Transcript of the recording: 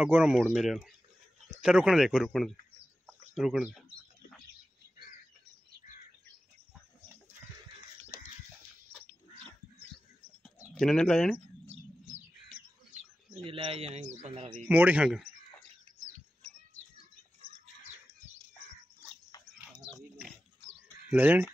अगों ना मोड़ मेरे चल रुकन देखो रुकन दे रुकन दे। किन्ने दिन लै जाने मोड़ ही खंग ले जाने।